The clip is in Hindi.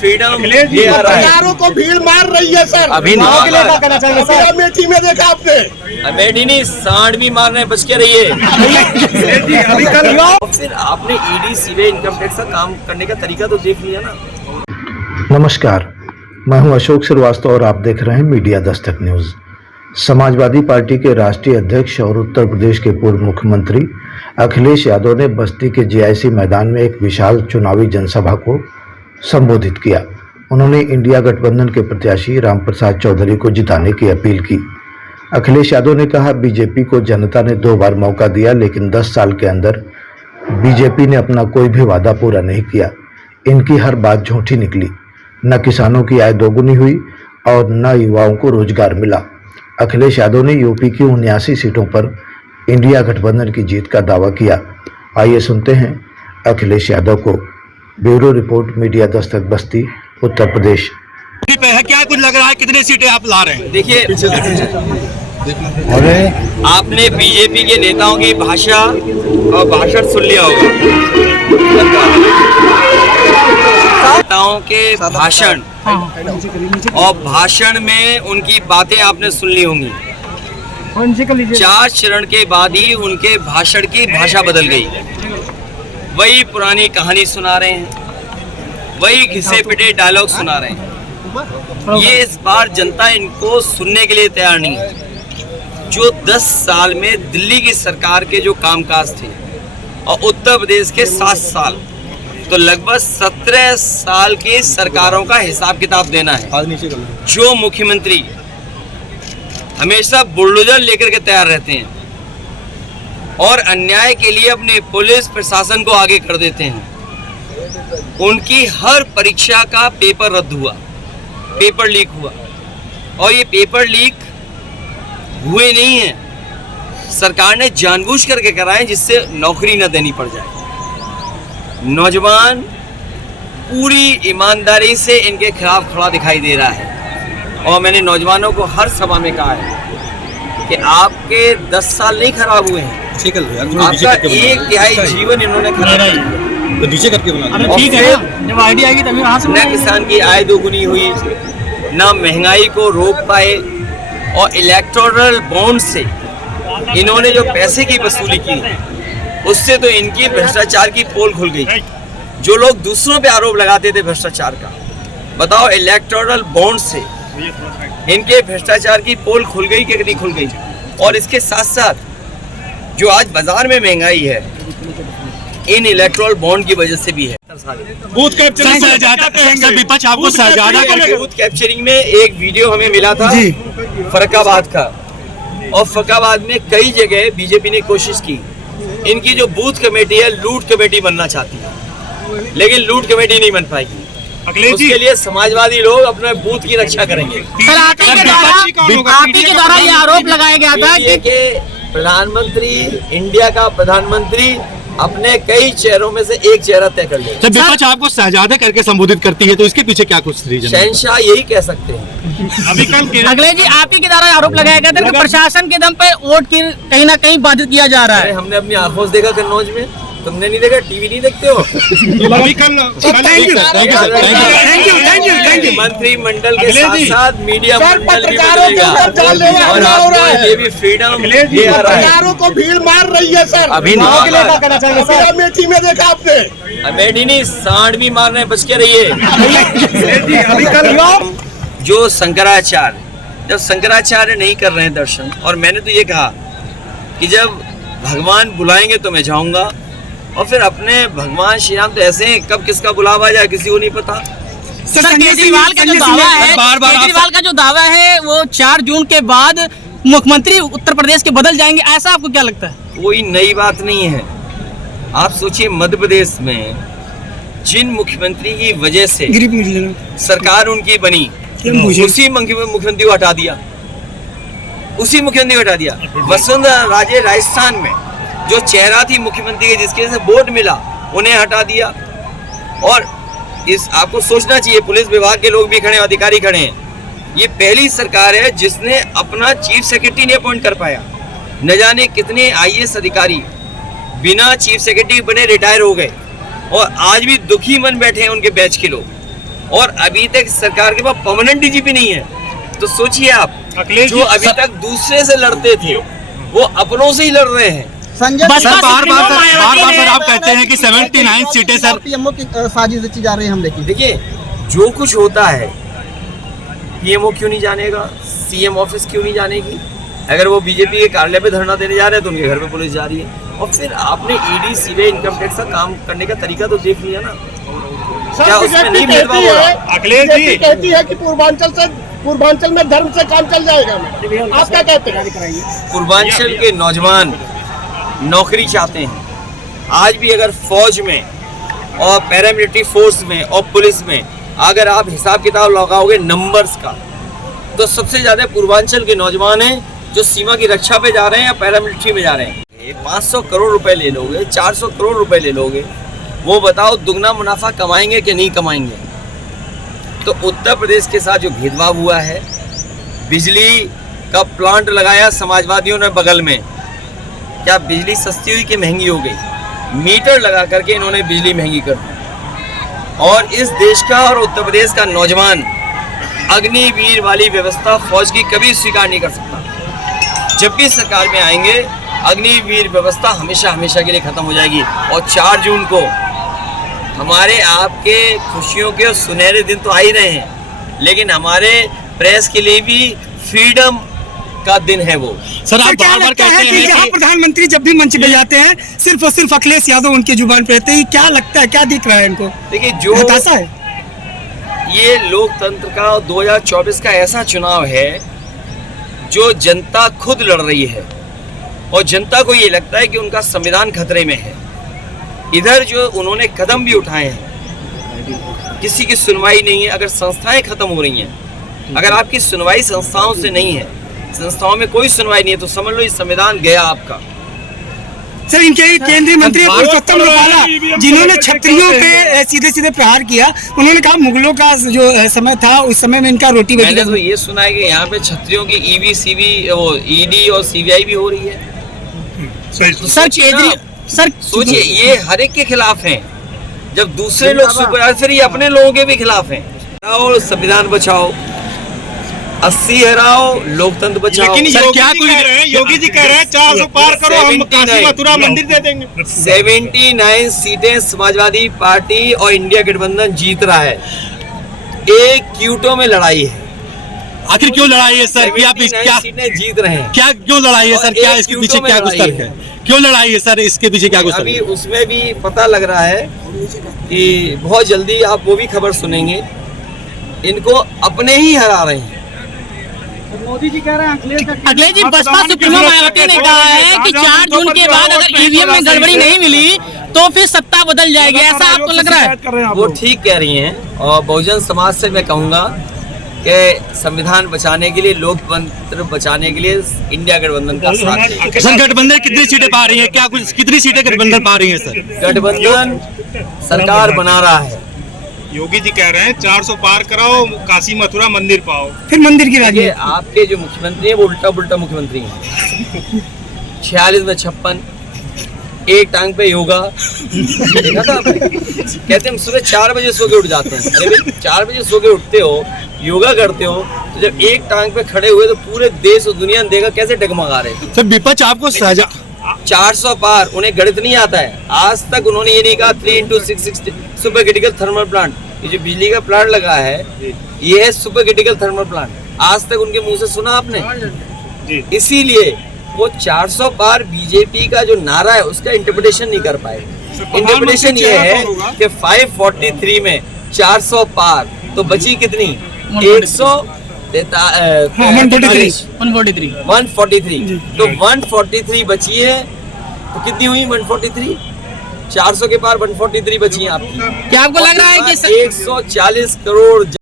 फ्रीडम हजारों को भीड़ मार रही है सर। अभी अमेठी में देखा आपने? अमेठी नहीं, सांड भी मार रहे हैं, बच के रहिए। फिर आपने ईडी सीबीआई इनकम टैक्स का काम करने का तरीका तो देख लिया ना। नमस्कार, मैं हूं अशोक श्रीवास्तव और आप देख रहे हैं media Dastak news. Samajwadi party के राष्ट्रीय अध्यक्ष और उत्तर प्रदेश के पूर्व मुख्यमंत्री अखिलेश यादव ने बस्ती के जीआईसी मैदान में एक विशाल चुनावी जनसभा को संबोधित किया। उन्होंने इंडिया गठबंधन के प्रत्याशी रामप्रसाद चौधरी को जिताने की अपील की। अखिलेश यादव ने कहा, बीजेपी को जनता ने 2 बार मौका दिया, लेकिन 10 साल के अंदर बीजेपी ने अपना कोई भी वादा पूरा नहीं किया। इनकी हर बात झूठी निकली। न किसानों की आय दोगुनी हुई और न युवाओं को रोजगार मिला। अखिलेश यादव ने यूपी की 79 सीटों पर इंडिया गठबंधन की जीत का दावा किया। आइए सुनते हैं अखिलेश यादव को। ब्यूरो रिपोर्ट, मीडिया दस्तक, बस्ती, उत्तर प्रदेश। क्या कुछ लग रहा है, कितने सीटें आप ला रहे हैं? देखिए, आपने बीजेपी के नेताओं की भाषा और भाषण सुन लिया होगा। नेताओं के भाषण और भाषण में उनकी बातें आपने सुन ली होंगी। 4 चरण के बाद ही उनके भाषण की भाषा बदल गई। वही पुरानी कहानी सुना रहे हैं, वही घिसे पिटे डायलॉग सुना रहे हैं। ये इस बार जनता इनको सुनने के लिए तैयार नहीं है। जो 10 साल में दिल्ली की सरकार के जो कामकाज थे और उत्तर प्रदेश के 7 साल, तो लगभग 17 साल की सरकारों का हिसाब किताब देना है। जो मुख्यमंत्री हमेशा बुलडोजर लेकर के तैयार रहते हैं और अन्याय के लिए अपने पुलिस प्रशासन को आगे कर देते हैं, उनकी हर परीक्षा का पेपर रद्द हुआ, पेपर लीक हुआ। और ये पेपर लीक हुए नहीं है, सरकार ने जानबूझ करके कराए जिससे नौकरी न देनी पड़ जाए। नौजवान पूरी ईमानदारी से इनके खिलाफ खड़ा दिखाई दे रहा है। और मैंने नौजवानों को हर सभा में कहा है कि आपके 10 साल नहीं खराब हुए हैं, आपका 1/3 जीवन इन्होंने खराब किया। नीचे करके बना ठीक है, जब आईडी आएगी तभी वहां से। न किसान की आय दोगुनी हुई, न महंगाई को रोक पाए, और इलेक्टोरल बॉन्ड से इन्होंने जो पैसे की वसूली की, उससे तो इनकी भ्रष्टाचार की पोल खुल गई। जो लोग दूसरों पे आरोप लगाते थे भ्रष्टाचार का, बताओ इलेक्टोरल बॉन्ड से इनके भ्रष्टाचार की पोल खुल गई कि नहीं खुल गई। और इसके साथ साथ जो आज बाजार में महंगाई है, इन इलेक्टोरल बॉन्ड की वजह से भी है। बूथ कैप्चरिंग विपक्ष आपको बूथ कैप्चरिंग में एक वीडियो हमें मिला था फरक्काबाद का, और फरक्काबाद में कई जगह बीजेपी ने कोशिश की। इनकी जो बूथ कमेटी है, लूट कमेटी बनना चाहती है, लेकिन लूट कमेटी नहीं बन पाएगी। उसके लिए समाजवादी लोग अपने बूथ की रक्षा करेंगे। आपके द्वारा ये आरोप लगाया गया था कि प्रधानमंत्री, इंडिया का प्रधानमंत्री अपने कई चेहरों में से एक चेहरा तय कर ले। जब विपक्ष आपको शहजादे करके संबोधित करती है, तो इसके पीछे क्या कुछ रीजन? शहंशाह यही कह सकते हैं। अभी कल अखिलेश जी, आप ही के द्वारा आरोप लगाया गया था कि प्रशासन के दम पे वोट की कहीं ना कहीं बाधित किया जा रहा है। हमने अपनी आंखों से देखा कन्नौज में, तुमने नहीं देखा? टीवी नहीं देखते हो? मंत्रिमंडल के साथ साथ मीडिया मंडल भी बदलेगा और आपको ये भी फ्रीडम हजारों को भीड़ मार रही है सर। अभी अमेठी में देखा आपने? अमेठी नहीं, सांड भी मार रहे हैं, बच के रहिए। जो शंकराचार्य, जब शंकराचार्य नहीं कर रहे हैं दर्शन, और मैंने तो ये कहा कि जब भगवान बुलाएंगे तो मैं जाऊंगा, और फिर अपने भगवान श्री राम तो ऐसे हैं, कब किसका बुलावा आ जाए किसी को नहीं पता। केजरीवाल का जो दावा है, केजरीवाल का जो दावा है वो 4 जून के बाद मुख्यमंत्री उत्तर प्रदेश के बदल जाएंगे, ऐसा आपको क्या लगता है? कोई नई बात नहीं है। आप सोचिए, मध्य प्रदेश में जिन मुख्यमंत्री की वजह से सरकार उनकी बनी, उसी मुख्यमंत्री को हटा दिया, उसी मुख्यमंत्री को हटा दिया। वसुंधरा राजे राजस्थान में जो चेहरा थी मुख्यमंत्री के, जिसके से वोट मिला, उन्हें हटा दिया। और इस आपको सोचना चाहिए, पुलिस विभाग के लोग भी खड़े हैं, अधिकारी खड़े हैं। ये पहली सरकार है जिसने अपना चीफ सेक्रेटरी नहीं अपॉइंट कर पाया। न जाने कितने आईएएस अधिकारी बिना चीफ सेक्रेटरी बने रिटायर हो गए, और आज भी दुखी मन बैठे हैं उनके बैच के लोग। और अभी तक सरकार के पास परमानेंट डीजीपी नहीं है। तो सोचिए आप, जो अभी तक दूसरे से लड़ते थे वो अपनों से ही लड़ रहे हैं। सर बार बार सर आप कहते हैं कि 79 सीटें सर पीएमओ की साजिश रची जा रही है हमले की। देखिए जो कुछ होता है पीएमओ क्यों नहीं जानेगा, सीएम ऑफिस क्यों नहीं जानेगी। अगर वो बीजेपी के कार्यालय पे धरना देने जा रहे हैं तो उनके घर पे पुलिस जा रही है। और फिर आपने ईडी सीबीआई इनकम टैक्स का काम करने का तरीका तो देख लिया ना, क्या उसमें नहीं भेदभाव हो रहा। अखिलेश जी कहती है कि पूर्वांचल में धर्म से काम चल जाएगा। आप क्या कहते हैं? पूर्वांचल के नौजवान नौकरी चाहते हैं। आज भी अगर फौज में और पैरामिलिट्री फोर्स में और पुलिस में अगर आप हिसाब किताब लगाओगे नंबर्स का, तो सबसे ज्यादा पूर्वांचल के नौजवान हैं जो सीमा की रक्षा पे जा रहे हैं या पैरामिलिट्री में जा रहे हैं। 500 करोड़ रुपए ले लोगे, 400 करोड़ रुपए ले लोगे, वो बताओ दुगना मुनाफा कमाएंगे कि नहीं कमाएंगे। तो उत्तर प्रदेश के साथ जो भेदभाव हुआ है, बिजली का प्लांट लगाया समाजवादियों ने बगल में, क्या बिजली सस्ती हुई कि महंगी हो गई? मीटर लगा करके इन्होंने बिजली महंगी कर दी। और इस देश का और उत्तर प्रदेश का नौजवान अग्निवीर वाली व्यवस्था फौज की कभी स्वीकार नहीं कर सकता। जब भी सरकार में आएंगे अग्निवीर व्यवस्था हमेशा हमेशा के लिए खत्म हो जाएगी। और 4 जून को हमारे आपके खुशियों के सुनहरे दिन तो आ ही रहे हैं, लेकिन हमारे प्रेस के लिए भी फ्रीडम का दिन है वो। सर आप बार-बार कहते हैं कि जहाँ प्रधानमंत्री जब भी मंच पे जाते हैं सिर्फ और सिर्फ अखिलेश यादव उनकी जुबान पे रहते हैं, क्या लगता है, क्या दिख रहा है इनको? देखिए जो हताशा है, ये लोकतंत्र का 2024 का ऐसा चुनाव है जो जनता खुद लड़ रही है और जनता को ये लगता है कि उनका संविधान खतरे में है। इधर जो उन्होंने कदम भी उठाए हैं, किसी की सुनवाई नहीं है। अगर संस्थाएं खत्म हो रही हैं, अगर आपकी सुनवाई संस्थाओं से नहीं है, संस्थाओं में कोई सुनवाई नहीं है, तो समझ लो ये संविधान गया आपका। सर इनके केंद्रीय मंत्री पुरुषोत्तम रूपाला जिन्होंने छत्रियों पे सीधे सीधे प्रहार किया, उन्होंने कहा मुगलों का जो समय था उस समय में इनका रोटी मैंने तो ये सुना है कि यहाँ पे छत्रियों की ईवी सीवी ईडी और सीबीआई भी हो रही है। सर केंद्रीय सर सोचिए ये हर एक के खिलाफ हैं। जब दूसरे लोग सुपर, फिर ये अपने लोगों के भी खिलाफ हैं। और संविधान बचाओ, 80 हराओ, लोकतंत्र बचाओ। लेकिन योगी जी कह रहे हैं 400 पार करो, हम काशी मथुरा मंदिर दे देंगे। 79 सीटें समाजवादी पार्टी और इंडिया गठबंधन जीत रहा है। एक क्यूटो में लड़ाई है। आखिर क्यों लड़ाई है सर? क्या सीटें जीत रहे हैं? क्या क्यों लड़ाई है सर? क्या इसके पीछे क्या कुछ तर्क है? क्यों लड़ाई है सर? इसके पीछे क्या कुछ? अभी उसमें भी पता लग रहा है कि बहुत जल्दी आप वो भी खबर सुनेंगे, इनको अपने ही हरा रहे हैं। मोदी जी कह रहे हैं अखिलेश जी बसपा सुप्रीमो मायावती ने कहा है कि 4 जून के बाद अगर ईवीएम में गड़बड़ी नहीं मिली तो फिर सत्ता बदल जाएगी, ऐसा आपको लग रहा है? वो ठीक कह रही हैं। और बहुजन समाज से मैं कहूँगा कि संविधान बचाने के लिए, लोकतंत्र बचाने के लिए इंडिया गठबंधन का साथ है। सर गठबंधन कितनी सीटें पा रही है? क्या कुछ कितनी सीटें गठबंधन पा रही है सर? गठबंधन सरकार बना रहा है। योगी जी कह रहे हैं 400 पार कराओ, काशी मथुरा मंदिर पाओ। फिर मंदिर की राजी। आपके जो मुख्यमंत्री है वो उल्टा पुल्टा मुख्यमंत्री है। 46 में 56, एक टांग पे योगा देखा था आपने? कहते हैं हम सुबह 4 बजे सो के उठ जाते हैं। अरे भाई 4 बजे सो के उठते हो, योगा करते हो, तो जब एक टांग पे खड़े हुए तो पूरे देश और दुनिया ने देखा कैसे डगमगा रहे थे। सर विपक्ष आपको सजा 400 पार, उन्हें गणित नहीं आता है। आज तक उन्होंने ये नहीं कहा 3 × 660 सुपर क्रिटिकल थर्मल प्लांट। ये जो बिजली का प्लांट लगा है ये है सुपर क्रिटिकल थर्मल प्लांट। आज तक उनके मुंह से सुना आपने? इसीलिए वो 400 पार बीजेपी का जो नारा है उसका इंटरप्रिटेशन नहीं कर पाए। इंटरप्रिटेशन ये है कि 543 में 400 पार तो बची कितनी? 143। तो 143 बची है, तो कितनी हुई? 143। 400 के पार 143 बची है आपकी। क्या आपको लग रहा है कि 140 करोड़